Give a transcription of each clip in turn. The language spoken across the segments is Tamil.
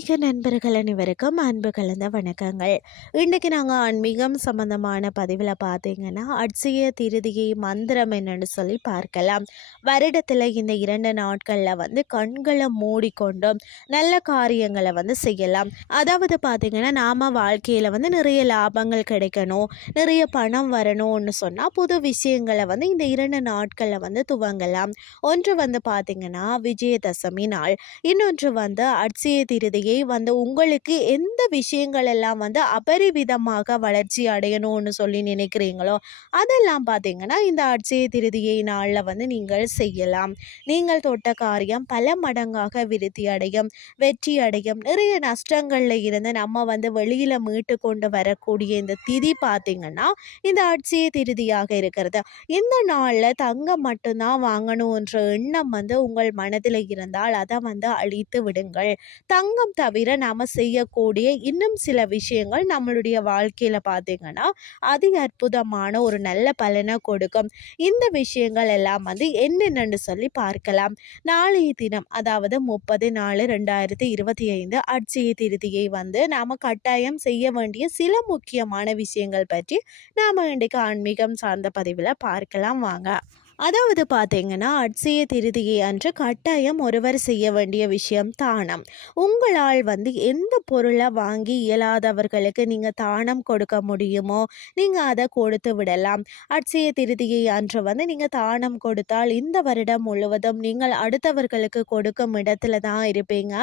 ஆன்மீக நண்பர்கள் அனைவருக்கும் அன்பு கலந்த வணக்கங்கள். இன்றைக்கி நாங்கள் ஆன்மீகம் சம்பந்தமான பதிவில் பார்த்தீங்கன்னா அட்சய திருதியை மந்திரம் என்னன்னு சொல்லி பார்க்கலாம். வருடத்தில் இந்த இரண்டு நாட்களில் வந்து கண்களை மூடிக்கொண்டும் நல்ல காரியங்களை வந்து செய்யலாம். அதாவது பார்த்தீங்கன்னா நாம் வாழ்க்கையில் வந்து நிறைய லாபங்கள் கிடைக்கணும் நிறைய பணம் வரணும்னு சொன்னால் புது விஷயங்களை வந்து இந்த இரண்டு நாட்களில் வந்து துவங்கலாம். ஒன்று வந்து பார்த்தீங்கன்னா விஜயதசமி நாள். இன்னொன்று வந்து அட்சய திருதியை வந்து உங்களுக்கு எந்த விஷயங்கள் எல்லாம் வந்து அபரிவிதமாக வளர்ச்சி அடையணும்னு சொல்லி நினைக்கிறீங்களோ அதெல்லாம் பார்த்தீங்கன்னா இந்த அட்சய திருதியை நாளில் வந்து நீங்கள் செய்யலாம். நீங்கள் தொட்ட காரியம் பல மடங்காக விருத்தி அடையும் வெற்றி அடையும். நிறைய நஷ்டங்களில் இருந்து நம்ம வந்து வெளியில் மீட்டு கொண்டு வரக்கூடிய இந்த திதி பார்த்தீங்கன்னா இந்த அட்சய திருதியாக இருக்கிறது. இந்த நாளில் தங்கம் மட்டும்தான் வாங்கணுன்ற எண்ணம் வந்து உங்கள் மனதில் இருந்தால் அதை வந்து அழித்து விடுங்கள். தங்கம் தவிர நாம் செய்யக்கூடிய இன்னும் சில விஷயங்கள் நம்மளுடைய வாழ்க்கையில் பார்த்தீங்கன்னா அதி அற்புதமான ஒரு நல்ல பலனை கொடுக்கும். இந்த விஷயங்கள் எல்லாம் வந்து என்னென்னு சொல்லி பார்க்கலாம். நாளைய தினம் அதாவது முப்பது நாலு ரெண்டாயிரத்தி இருபத்தி ஐந்து அட்சய திருதியை வந்து நாம் கட்டாயம் செய்ய வேண்டிய சில முக்கியமான விஷயங்கள் பற்றி நாம் இன்றைக்கு ஆன்மீகம் சார்ந்த பதிவில் பார்க்கலாம். வாங்க. அதாவது பார்த்தீங்கன்னா அட்சய திருதியை அன்று கட்டாயம் ஒருவர் செய்ய வேண்டிய விஷயம் தானம். உங்களால் வந்து எந்த பொருளை வாங்கி இயலாதவர்களுக்கு நீங்கள் தானம் கொடுக்க முடியுமோ நீங்கள் அதை கொடுத்து விடலாம். அட்சய திருதியை அன்று வந்து நீங்கள் தானம் கொடுத்தால் இந்த வருடம் முழுவதும் நீங்கள் அடுத்தவர்களுக்கு கொடுக்கும் இடத்துல தான் இருப்பீங்க.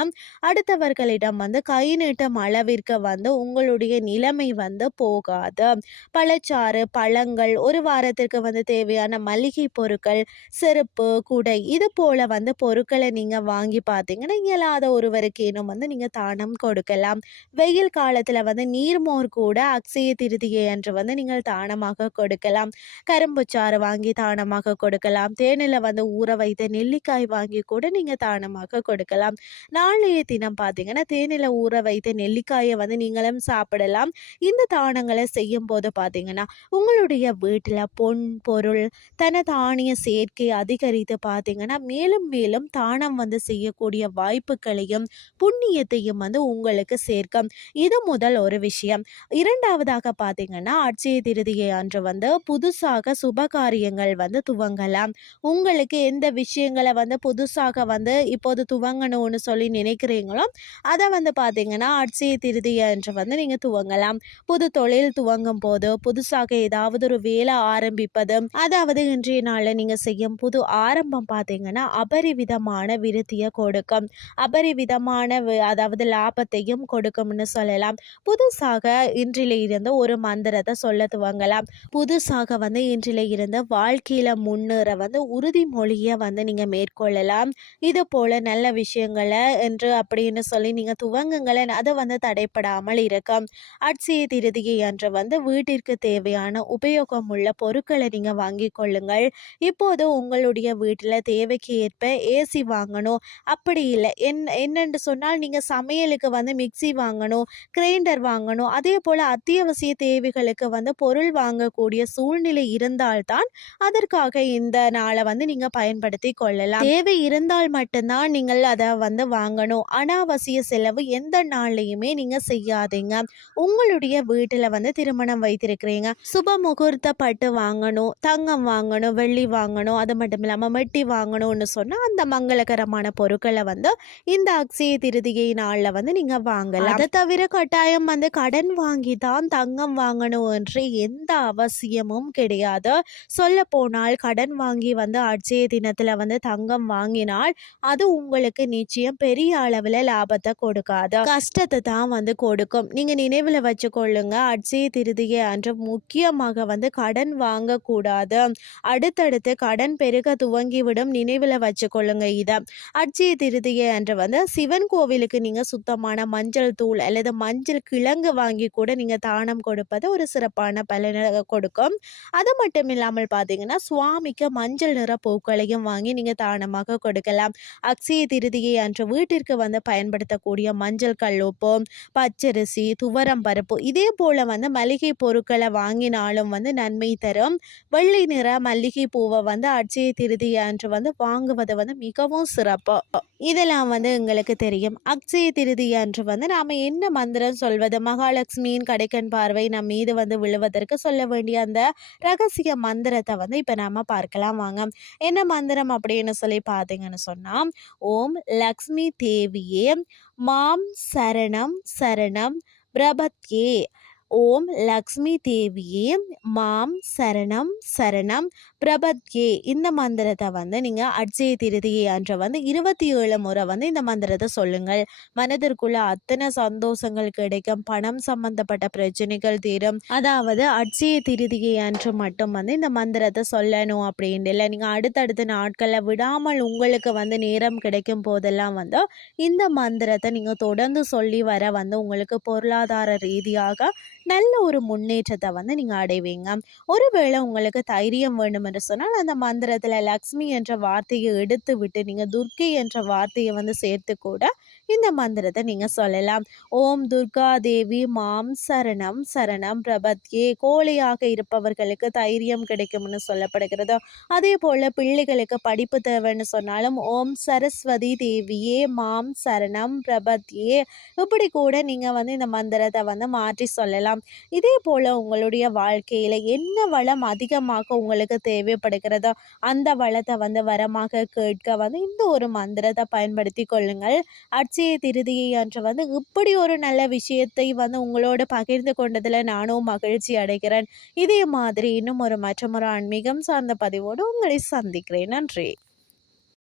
அடுத்தவர்களிடம் வந்து கை நீட்டும் அளவிற்கு வந்து உங்களுடைய நிலைமை வந்து போகாது. பழச்சாறு பழங்கள் ஒரு வாரத்திற்கு வந்து தேவையான மளிகை பொருள் பொருட்கள் செருப்பு குடை இது போல் வந்து பொருட்களை நீங்கள் வாங்கி பார்த்தீங்கன்னா இயலாத ஒருவருக்கேனும் வந்து நீங்கள் தானம் கொடுக்கலாம். வெயில் காலத்தில் வந்து நீர்மோர் கூட அக்ஷய திருதியை அன்று வந்து நீங்கள் தானமாக கொடுக்கலாம். கரும்புச்சாறு வாங்கி தானமாக கொடுக்கலாம். தேனில் வந்து ஊற வைத்த நெல்லிக்காய் வாங்கி கூட நீங்கள் தானமாக கொடுக்கலாம். நாளைய தினம் பார்த்தீங்கன்னா தேனில் ஊற வைத்த நெல்லிக்காயை வந்து நீங்களும் சாப்பிடலாம். இந்த தானங்களை செய்யும் போது பார்த்தீங்கன்னா உங்களுடைய வீட்டில் பொன் பொருள் தன தானிய சேர்க்கை அதிகரித்து பார்த்தீங்கன்னா மேலும் மேலும் தானம் வந்து செய்யக்கூடிய வாய்ப்புகளையும் புண்ணியத்தையும் வந்து உங்களுக்கு சேர்க்கும். இது முதல் ஒரு விஷயம். இரண்டாவதாக பார்த்தீங்கன்னா அட்சய திருதியை அன்று வந்து புதுசாக சுபகாரியங்கள் வந்து துவங்கலாம். உங்களுக்கு எந்த விஷயங்களை வந்து புதுசாக வந்து இப்போது துவங்கணும்னு சொல்லி நினைக்கிறீங்களோ அதை வந்து பார்த்தீங்கன்னா அட்சய திருதியை அன்று வந்து நீங்கள் துவங்கலாம். புது தொழில் துவங்கும் போது புதுசாக ஏதாவது ஒரு வேலை ஆரம்பிப்பது அதாவது இன்றைய நாள் நாளில் நீங்கள் செய்யும் புது ஆரம்பம் பார்த்தீங்கன்னா அபரிவிதமான விருத்தியை கொடுக்கும். அபரிவிதமான அதாவது லாபத்தையும் கொடுக்கும்னு சொல்லலாம். புதுசாக இன்றில இருந்து ஒரு மந்திரத்தை சொல்ல துவங்கலாம். புதுசாக வந்து இன்றில இருந்து வாழ்க்கையில் முன்னேற வந்து உறுதிமொழியை வந்து நீங்கள் மேற்கொள்ளலாம். இது போல் நல்ல விஷயங்களை என்று அப்படின்னு சொல்லி நீங்கள் துவங்குங்களேன் அதை வந்து தடைப்படாமல் இருக்கும். அட்சய திருதியை அன்று வந்து வீட்டிற்கு தேவையான உபயோகம் உள்ள பொருட்களை நீங்கள் வாங்கி கொள்ளுங்கள். இப்போது உங்களுடைய வீட்டில் தேவைக்கு ஏற்ப ஏசி வாங்கணும். அப்படி இல்லை. என் என்னென்று சொன்னால் நீங்கள் சமையலுக்கு வந்து மிக்சி வாங்கணும் கிரைண்டர் வாங்கணும். அதே போல் அத்தியாவசிய தேவைகளுக்கு வந்து பொருள் வாங்கக்கூடிய சூழ்நிலை இருந்தால்தான் அதற்காக இந்த நாளை வந்து நீங்கள் பயன்படுத்தி கொள்ளலாம். தேவை இருந்தால் மட்டும்தான் நீங்கள் அதை வந்து வாங்கணும். அனாவசிய செலவு எந்த நாள்லையுமே நீங்கள் செய்யாதீங்க. உங்களுடைய வீட்டில் வந்து திருமணம் வைத்திருக்கிறீங்க. சுப முகூர்த்த பட்டு வாங்கணும் தங்கம் வாங்கணும் வெள்ளி வாங்கணும் அது மட்டும் இல்லாமல் மெட்டி வாங்கணும்னு சொன்னால் அந்த மங்களகரமான பொருட்களை வந்து இந்த அக்ஷய திருதிகை நாளில் வந்து நீங்கள் வாங்கலாம். அதை தவிர கட்டாயம் வந்து கடன் வாங்கி தான் தங்கம் வாங்கணும் என்று எந்த அவசியமும் கிடையாது. சொல்ல போனால் கடன் வாங்கி வந்து அட்சய தினத்தில் வந்து தங்கம் வாங்கினால் அது உங்களுக்கு நிச்சயம் பெரிய அளவில் லாபத்தை கொடுக்காது. கஷ்டத்தை தான் வந்து கொடுக்கும். நீங்கள் நினைவில் வச்சுக்கொள்ளுங்க அட்சய திருதிகை அன்று முக்கியமாக வந்து கடன் வாங்கக்கூடாது. அடுத்தடுத்து கடன் பெருக துவங்கிவிடும் நினைவில் வச்சுக்கொள்ளுங்க இதை அட்சய திருதியை என்று வந்து சிவன் கோவிலுக்கு நீங்கள் சுத்தமான மஞ்சள் தூள் அல்லது மஞ்சள் கிழங்கு வாங்கி கூட நீங்கள் தானம் கொடுப்பது ஒரு சிறப்பான பலனை கொடுக்கும். அது மட்டும் இல்லாமல் பார்த்தீங்கன்னா சுவாமிக்கு மஞ்சள் நிற பூக்களையும் வாங்கி நீங்கள் தானமாக கொடுக்கலாம். அக்ஷய திருதியை அன்று வீட்டிற்கு வந்து பயன்படுத்தக்கூடிய மஞ்சள் கல்லுப்பு பச்சரிசி துவரம் பருப்பு இதே போல் வந்து மளிகை பொருட்களை வாங்கினாலும் வந்து நன்மை தரும். வெள்ளை நிற மல்லிகை பூவை வந்து அட்சய திருதி அன்று வந்து வாங்குவது வந்து மிகவும் சிறப்பு. இதெல்லாம் வந்து எங்களுக்கு தெரியும். அக்ஷய திருதி அன்று வந்து நாம் என்ன மந்திரம் சொல்வது? மகாலட்சுமியின் கடைக்கண் பார்வை நம் மீது வந்து விழுவதற்கு சொல்ல வேண்டிய அந்த ரகசிய மந்திரத்தை வந்து இப்போ நாம பார்க்கலாம் வாங்க. என்ன மந்திரம் அப்படின்னு சொல்லி பார்த்தீங்கன்னு சொன்னால் ஓம் லக்ஷ்மி தேவியே மாம் சரணம் சரணம் பிரபத்யே. ஓம் லக்ஷ்மி தேவியே மாம் சரணம் சரணம் பிரபத்யே இந்த மந்திரத்தை வந்து நீங்கள் அட்சய திருதியை அன்று வந்து இருபத்தி ஏழு முறை வந்து இந்த மந்திரத்தை சொல்லுங்கள். மனதிற்குள்ள அத்தனை சந்தோஷங்கள் கிடைக்கும். பணம் சம்பந்தப்பட்ட பிரச்சனைகள் தீரும். அதாவது அட்சய திருதியை அன்று மட்டும் வந்து இந்த மந்திரத்தை சொல்லணும் அப்படின்ட்டு இல்லை. நீங்கள் அடுத்தடுத்த நாட்களில் விடாமல் உங்களுக்கு வந்து நேரம் கிடைக்கும் போதெல்லாம் வந்து இந்த மந்திரத்தை நீங்கள் தொடர்ந்து சொல்லி வர வந்து உங்களுக்கு பொருளாதார ரீதியாக நல்ல ஒரு முன்னேற்றத்தை வந்து நீங்கள் அடைவீங்க. ஒருவேளை உங்களுக்கு தைரியம் வேண்டும் என்று சொன்னால் அந்த மந்திரத்தில் லக்ஷ்மி என்ற வார்த்தையை எடுத்து விட்டு நீங்கள் துர்க்கை என்ற வார்த்தையை வந்து சேர்த்து கூட இந்த மந்திரத்தை நீங்கள் சொல்லலாம். ஓம் துர்கா தேவி மாம் சரணம் சரணம் பிரபத்யே. கோழையாக இருப்பவர்களுக்கு தைரியம் கிடைக்கும்னு சொல்லப்படுகிறது. அதே போல் பிள்ளைகளுக்கு படிப்பு தேவைன்னு சொன்னாலும் ஓம் சரஸ்வதி தேவியே மாம் சரணம் பிரபத்யே. இப்படி கூட நீங்கள் வந்து இந்த மந்திரத்தை வந்து மாற்றி சொல்லலாம். இதே போல் உங்களுடைய வாழ்க்கையில் என்ன வளம் அதிகமாக உங்களுக்கு தேவைப்படுகிறதோ அந்த வளத்தை வந்து வரமாக கேட்க வந்து இந்த ஒரு மந்திரத்தை பயன்படுத்தி கொள்ளுங்கள். அட்சய திருதியை அன்று வந்து இப்படி ஒரு நல்ல விஷயத்தை வந்து உங்களோட பகிர்ந்து கொண்டதில் நானும் மகிழ்ச்சி அடைகிறேன். இதே மாதிரி இன்னும் ஒரு மற்றமொரு ஆன்மீகம் சார்ந்த பதிவோடு உங்களை சந்திக்கிறேன். நன்றி.